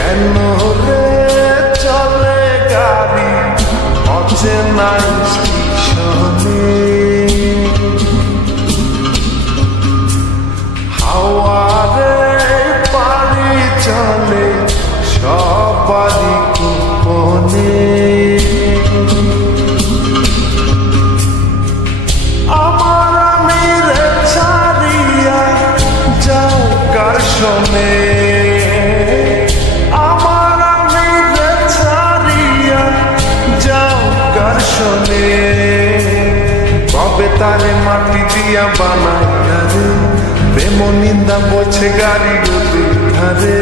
কেন রে চলে গাড়ি অচেনা স্টেশনে, হাওয়ারে পাড়ি চলে সবারই গোপনে। আমার আমিরে ছাড়িয়া যাও কার শোনে, আমার আমিরে ছাড়িয়া যাও কার শোনে। কবে তারে মাটি দিয়া বানাই রে, প্রেম নিন্দা বলছে গাড়ি গতি ধারে।